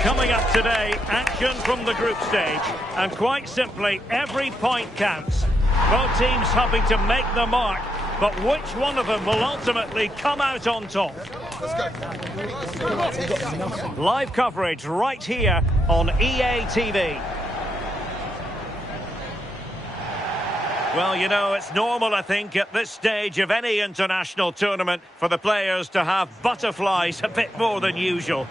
Coming up today, action from the group stage. And quite simply, every point counts. Both teams hoping to make the mark, but which one of them will ultimately come out on top? Live coverage right here on EA TV. Well, you know, it's normal, I think, at this stage of any international tournament for the players to have butterflies a bit more than usual.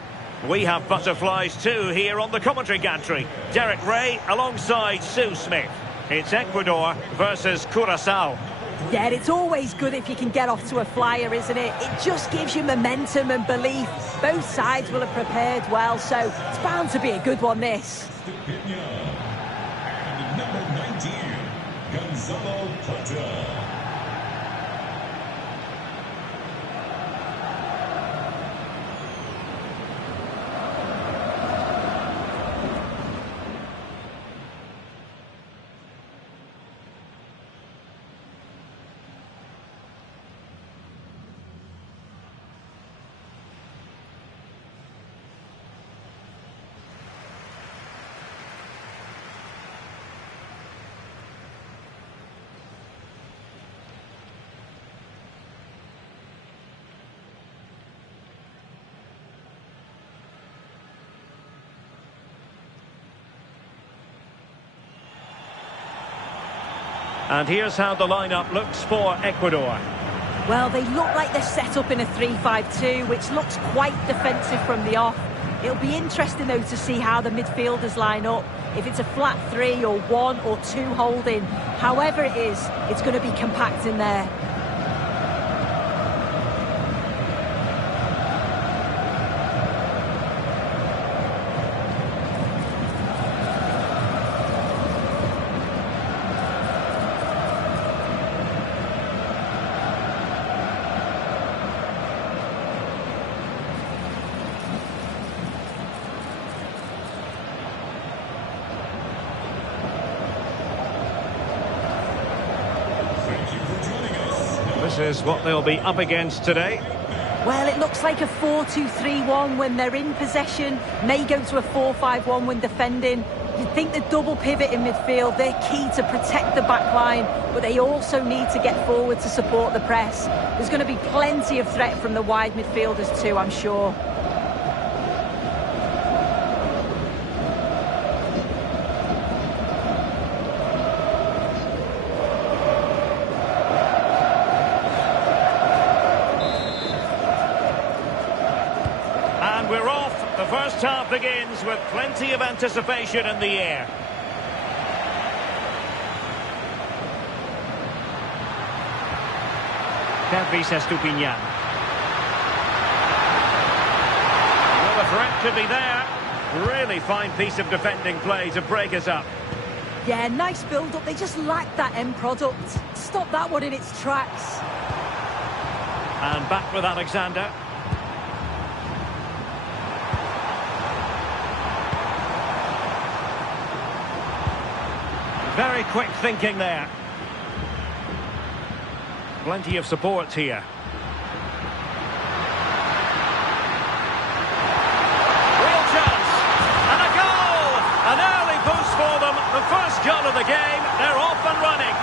We have butterflies too here on the commentary gantry. Derek Ray alongside Sue Smith. It's Ecuador versus Curaçao. Yeah, it's always good if you can get off to a flyer, isn't it? It just gives you momentum and belief. Both sides will have prepared well, so it's bound to be a good one, this. And number 19, Gonzalo Plata. And here's how the lineup looks for Ecuador. Well, they look like they're set up in a 3-5-2, which looks quite defensive from the off. It'll be interesting, though, to see how the midfielders line up. If it's a flat 3 or 1 or 2 holding, however it is, it's going to be compact in there. This is what they'll be up against today. Well, it looks like a 4-2-3-1 when they're in possession. May go to a 4-5-1 when defending. You'd think the double pivot in midfield, they're key to protect the back line, but they also need to get forward to support the press. There's going to be plenty of threat from the wide midfielders too, I'm sure. We're off. The first half begins with plenty of anticipation in the air. Pervis Estupiñán. Well, the threat could be there. Really fine piece of defending play to break us up. Yeah, nice build-up. They just lack that end product. Stop that one in its tracks. And back with Alexander. Very quick thinking there. Plenty of support here. Real chance. And a goal! An early boost for them. The first goal of the game. They're off and running.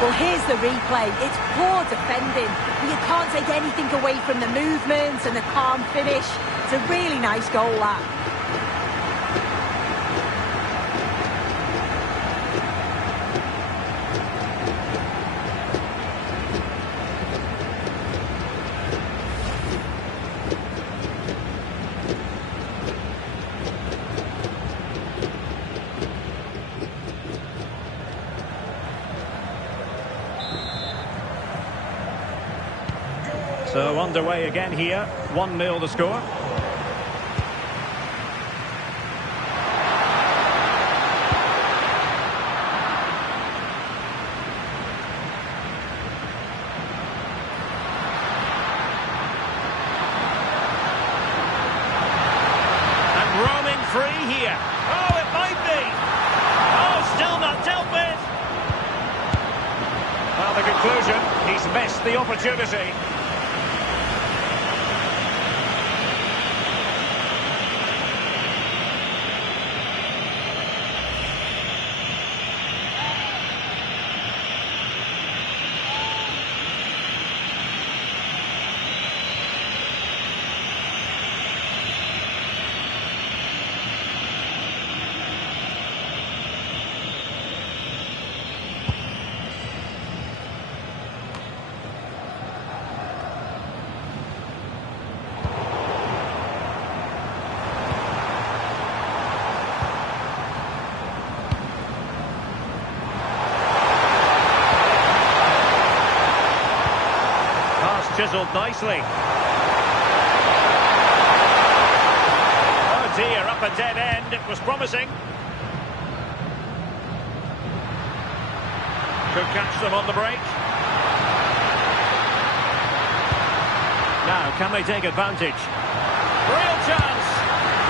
Well, here's the replay. It's poor defending, but you can't take anything away from the movement and the calm finish. It's a really nice goal, that. So underway again here, 1-0 the score. free here. Oh, it might be. Oh, still not dealt with. Well, the conclusion, he's missed the opportunity. Chiseled nicely. Oh dear, up a dead end. It was promising. Could catch them on the break. Now, can they take advantage? Real chance.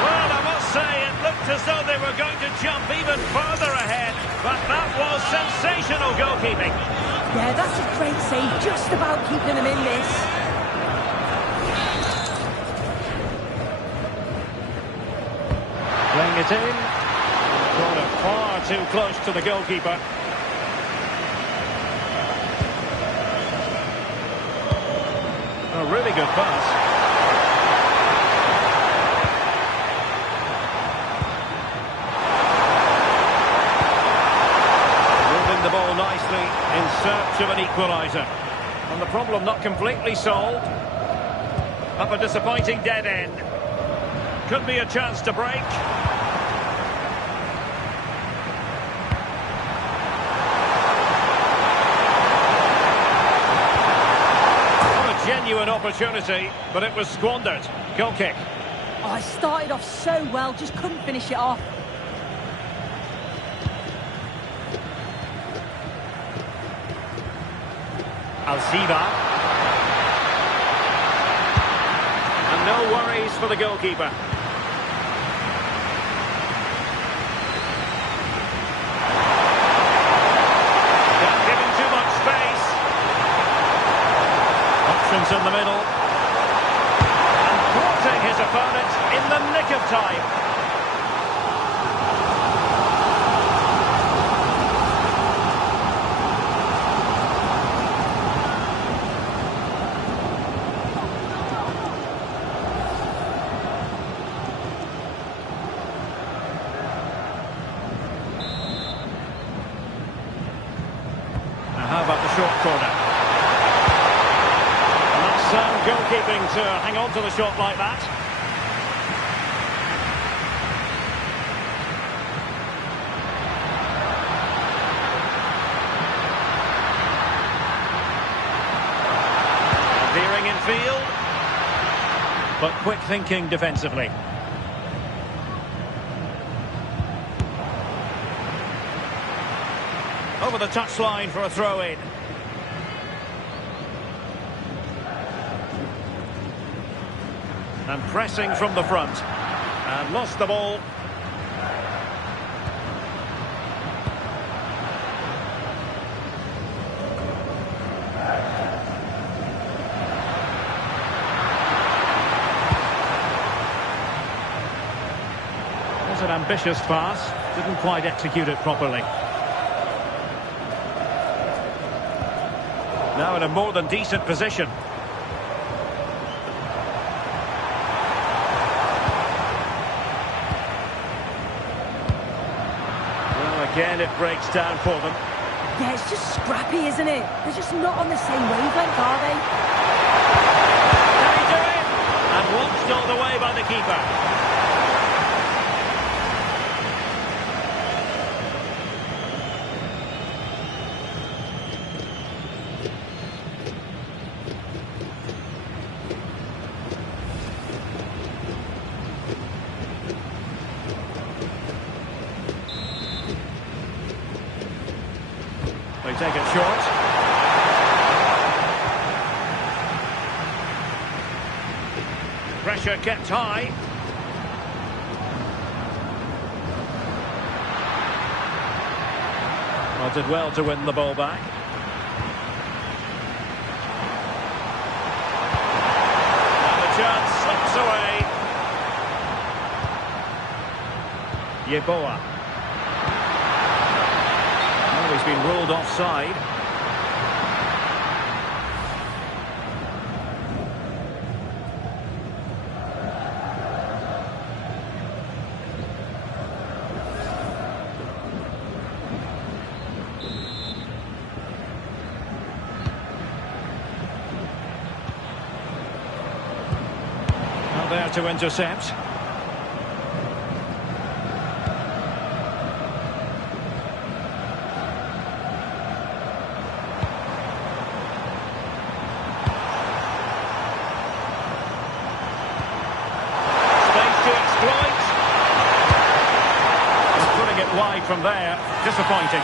Well, I must say, it looked as though they were going to jump even further ahead. But that was sensational goalkeeping. Yeah, that's a great save, just about keeping them in this. Playing it in. Brought it far too close to the goalkeeper. A really good pass. The ball nicely in search of an equaliser. And the problem not completely solved. Up a disappointing dead end. Could be a chance to break. What a genuine opportunity, but it was squandered. Goal kick. Oh, I started off so well, just couldn't finish it off. Alciva. And no worries for the goalkeeper. Not giving too much space. Options in the middle. And thwarting his opponent in the nick of time. How about the short corner? And that's sound goalkeeping to hang on to the shot like that. Veering in field, but quick thinking defensively. Over the touchline for a throw-in. And pressing from the front. And lost the ball. It was an ambitious pass. Didn't quite execute it properly. Now in a more than decent position. Well, again, it breaks down for them. Yeah, it's just scrappy, isn't it? They're just not on the same wavelength, are they? Can he do it? And watched all the way by the keeper. They take it short. Pressure kept high. Well, did well to win the ball back. And the chance slips away. Yeboah. Oh, he's been ruled offside. Well, there to intercept. Wide from there, disappointing.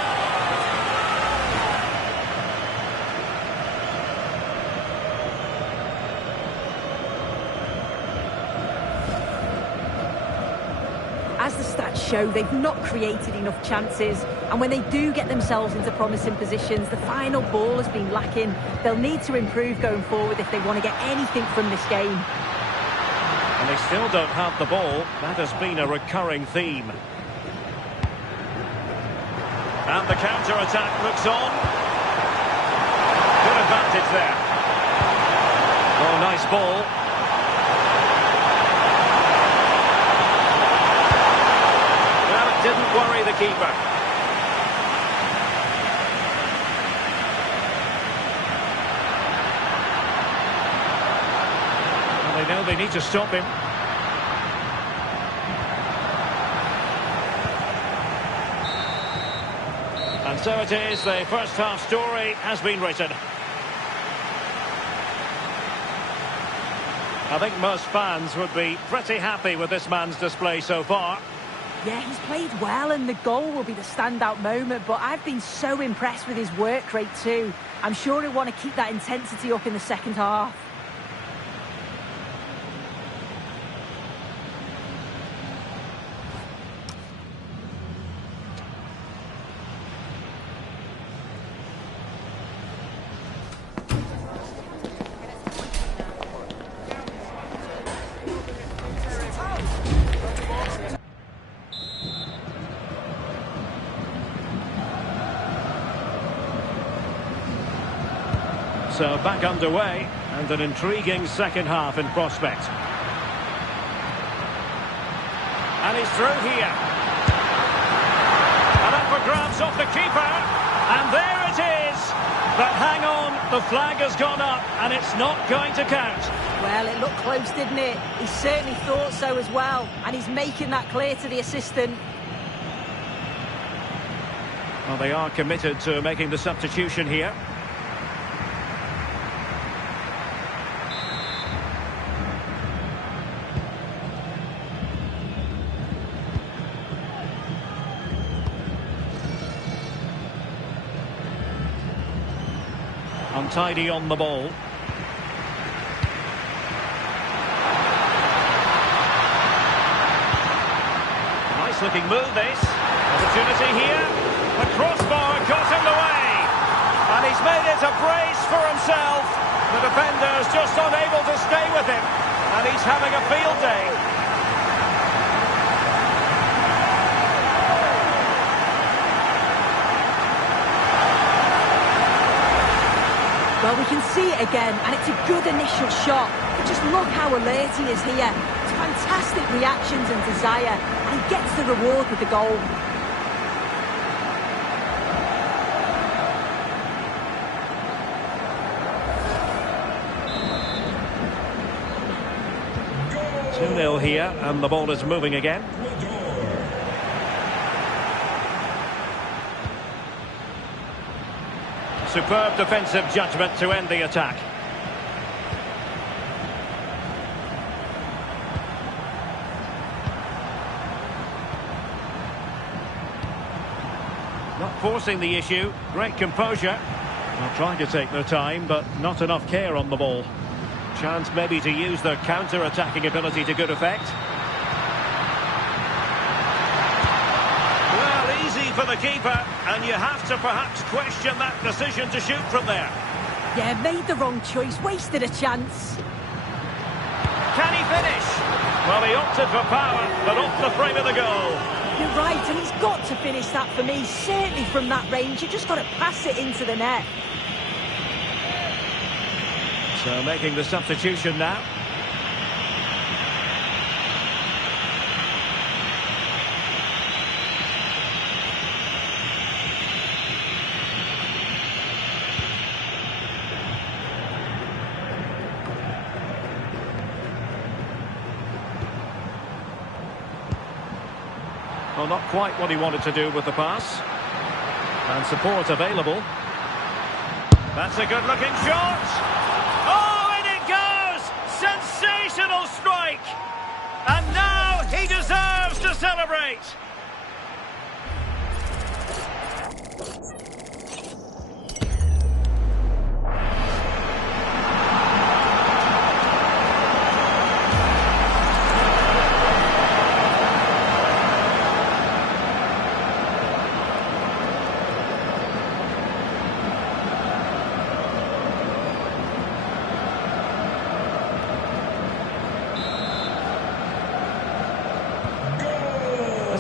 As the stats show, they've not created enough chances, and when they do get themselves into promising positions, the final ball has been lacking. They'll need to improve going forward if they want to get anything from this game. And they still don't have the ball. That has been a recurring theme. And the counter-attack looks on. Good advantage there. Oh, nice ball. Well, it didn't worry the keeper. Well, they know they need to stop him. And so it is, the first half story has been written. I think most fans would be pretty happy with this man's display so far. Yeah, he's played well and the goal will be the standout moment, but I've been so impressed with his work rate too. I'm sure he'll want to keep that intensity up in the second half. So back underway, and an intriguing second half in prospect. And he's through here. And up for grabs off the keeper. And there it is. But hang on, the flag has gone up, and it's not going to count. Well, it looked close, didn't it? He certainly thought so as well. And he's making that clear to the assistant. Well, they are committed to making the substitution here. Untidy on the ball. Nice looking move this. Opportunity here. The crossbar got in the way. And he's made it a brace for himself. The defender's just unable to stay with him. And he's having a field day. Well, we can see it again, and it's a good initial shot. But just look how alert he is here. It's fantastic reactions and desire, and he gets the reward with the goal. Goal! 2-0 here, and the ball is moving again. Superb defensive judgment to end the attack. Not forcing the issue, great composure. Well, trying to take their time, but not enough care on the ball. Chance maybe to use their counter-attacking ability to good effect. Well, easy for the keeper, and you have to perhaps question that decision to shoot from there. Yeah, made the wrong choice, wasted a chance. Can he finish? Well, he opted for power, but off the frame of the goal. You're right, and he's got to finish that for me. Certainly from that range, you just got to pass it into the net. So making the substitution now. Well, not quite what he wanted to do with the pass. And support available. That's a good-looking shot. Oh, in it goes! Sensational strike! And now he deserves to celebrate.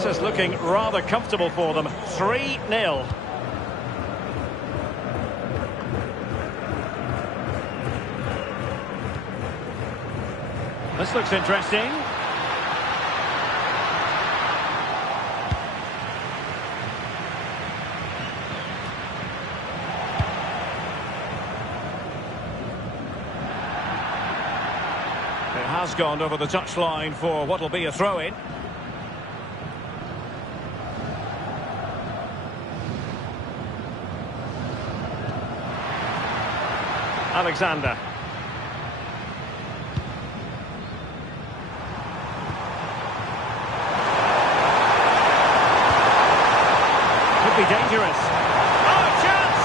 This is looking rather comfortable for them. 3-0. This looks interesting. It has gone over the touchline for what will be a throw-in. Alexander. Could be dangerous. Oh, chance!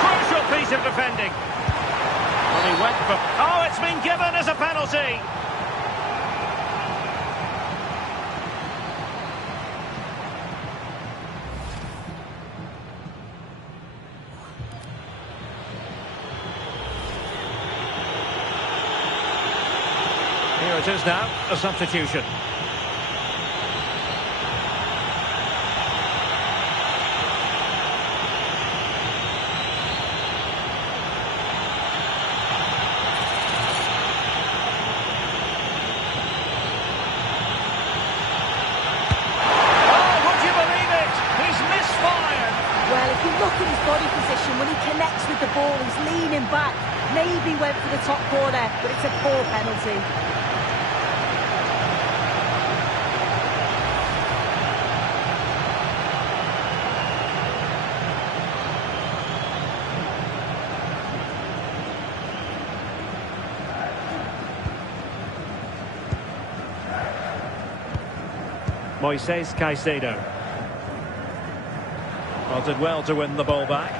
Crucial piece of defending. Well, he went for... Oh, it's been given as a penalty. Here it is now, a substitution. Look at his body position when he connects with the ball. He's leaning back. Maybe went for the top corner, but it's a poor penalty. Moises Caicedo. Well, did well to win the ball back.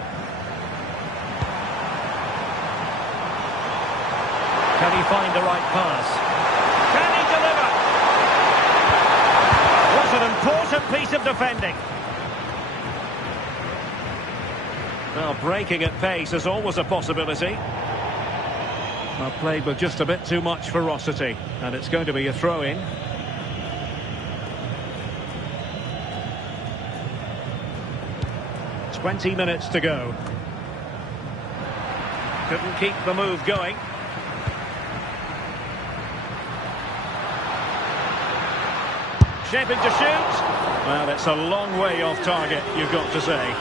Can he find the right pass? Can he deliver? What an important piece of defending. Well, breaking at pace is always a possibility. Well, played with just a bit too much ferocity, and it's going to be a throw-in. Twenty minutes to go. Couldn't keep the move going. Shaping to shoot. Well, it's a long way off target, you've got to say.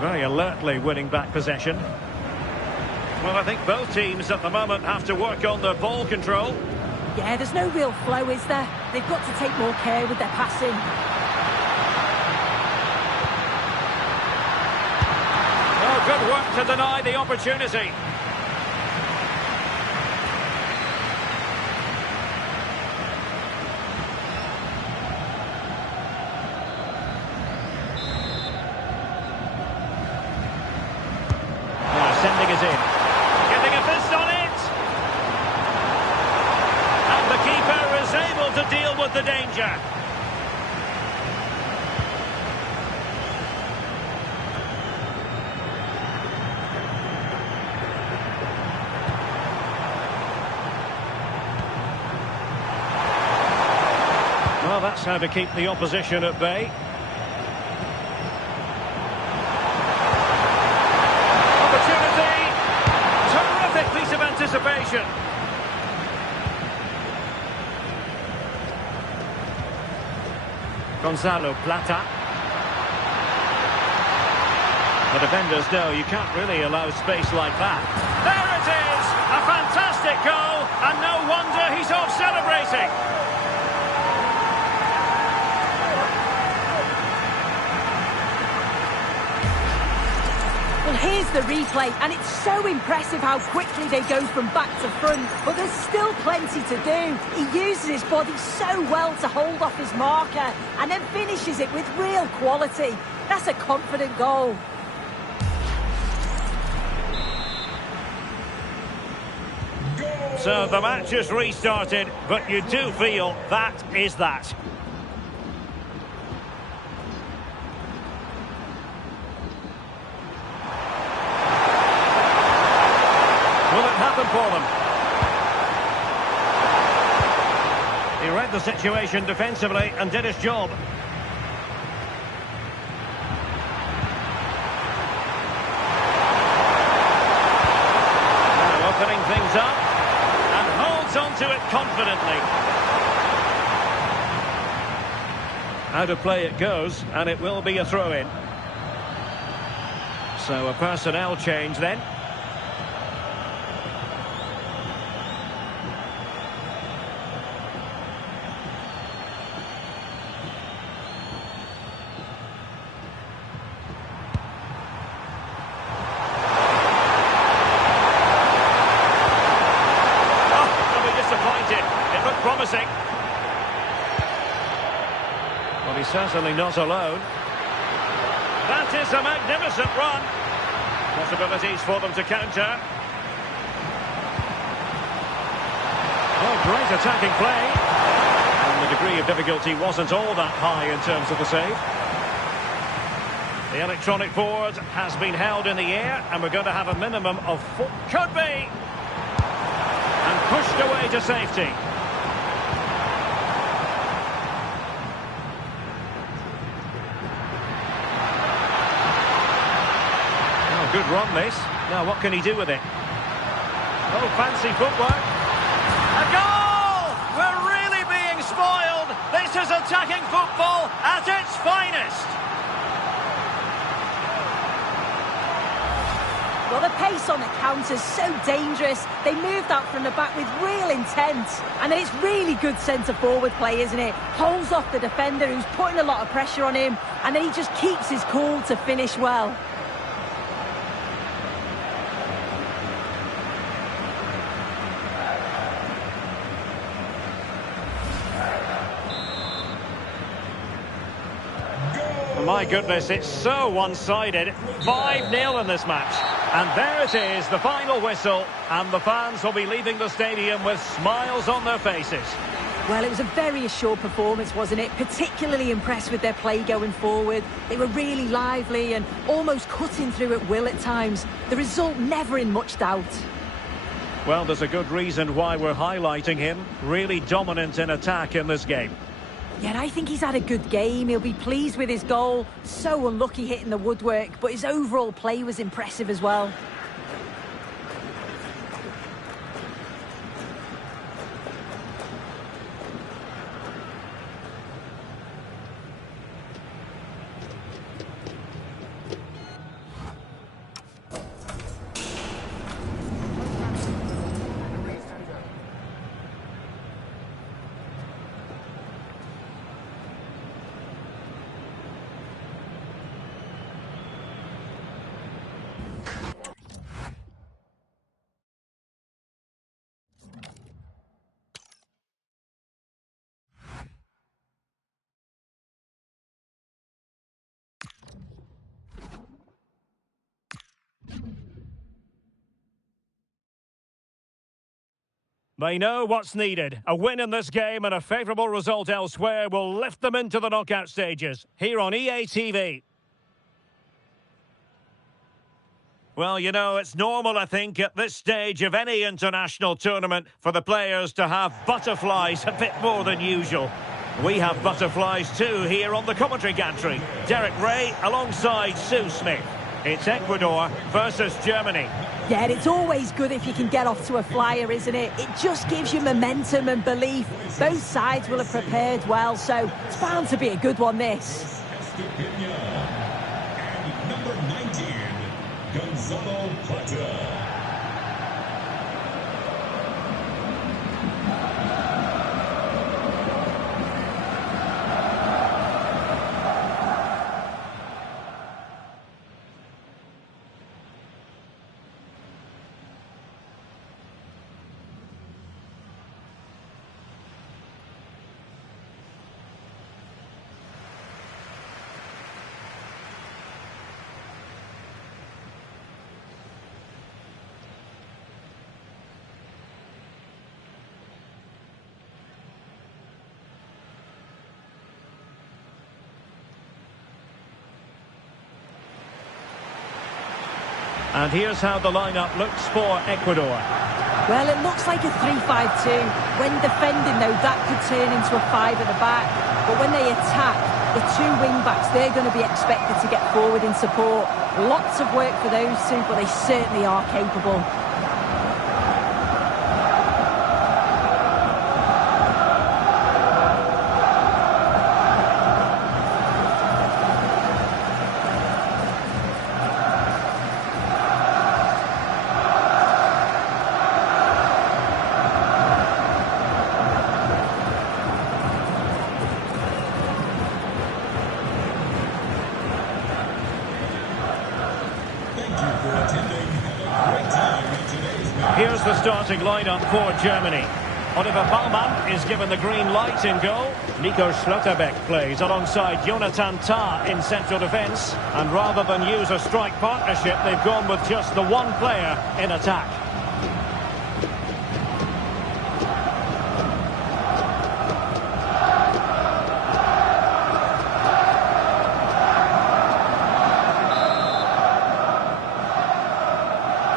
Very alertly winning back possession. Well, I think both teams at the moment have to work on their ball control. Yeah, there's no real flow, is there? They've got to take more care with their passing. Oh, good work to deny the opportunity. Now sending it in. Getting a fist on it. And the keeper is able to deal with the danger. Well, that's how to keep the opposition at bay. Opportunity! Terrific piece of anticipation. Gonzalo Plata. The defenders know you can't really allow space like that. There it is! A fantastic goal, and no wonder he's off celebrating. Well, here's the replay, and it's so impressive how quickly they go from back to front, but there's still plenty to do. He uses his body so well to hold off his marker, and then finishes it with real quality. That's a confident goal. So the match has restarted, but you do feel that is that. Will it happen for them? He read the situation defensively and did his job. Now opening things up and holds on to it confidently. Out of play it goes, and it will be a throw-in. So a personnel change then. Promising. Well, he's certainly not alone. That is a magnificent run. Possibilities for them to counter. Oh, great attacking play. And the degree of difficulty wasn't all that high in terms of the save. The electronic board has been held in the air, and we're going to have a minimum of 4. Could be! And pushed away to safety. Good run, this. Now, what can he do with it? Oh, fancy footwork. A goal! We're really being spoiled. This is attacking football at its finest. Well, the pace on the counter's so dangerous. They moved out from the back with real intent. And then it's really good centre-forward play, isn't it? Holds off the defender who's putting a lot of pressure on him. And then he just keeps his cool to finish well. My goodness, it's so one-sided. 5-0 in this match. And there it is, the final whistle. And the fans will be leaving the stadium with smiles on their faces. Well, it was a very assured performance, wasn't it? Particularly impressed with their play going forward. They were really lively and almost cutting through at will at times. The result never in much doubt. Well, there's a good reason why we're highlighting him. Really dominant in attack in this game. Yeah, I think he's had a good game. He'll be pleased with his goal. So unlucky hitting the woodwork, but his overall play was impressive as well. They know what's needed. A win in this game and a favourable result elsewhere will lift them into the knockout stages. Here on EA TV. Well, you know, it's normal, I think, at this stage of any international tournament for the players to have butterflies a bit more than usual. We have butterflies too here on the commentary gantry. Derek Ray alongside Sue Smith. It's Ecuador versus Germany. Yeah, it's always good if you can get off to a flyer, isn't it? It just gives you momentum and belief. Both sides will have prepared well, so it's bound to be a good one, this. And number 19, Gonzalo Plata. And here's how the lineup looks for Ecuador. Well, it looks like a 3-5-2. When defending, though, that could turn into a 5 at the back. But when they attack, the two wing-backs, they're going to be expected to get forward in support. Lots of work for those two, but they certainly are capable. Here's the starting lineup for Germany. Oliver Baumann is given the green light in goal. Nico Schlotterbeck plays alongside Jonathan Tah in central defence. And rather than use a strike partnership, they've gone with just the one player in attack.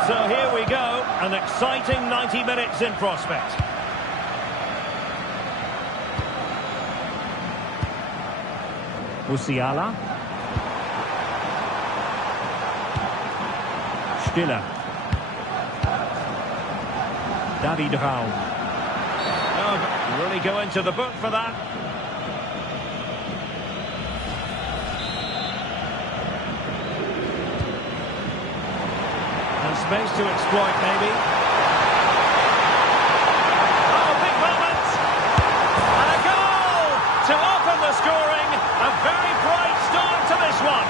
So here we go, an exciting 90 minutes in prospect. Musiala. Stiller. David Raum. Oh, really go into the book for that. Space to exploit, maybe. Oh, big moment! And a goal to open the scoring. A very bright start to this one.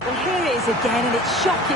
Well, here it is again, and it's shocking.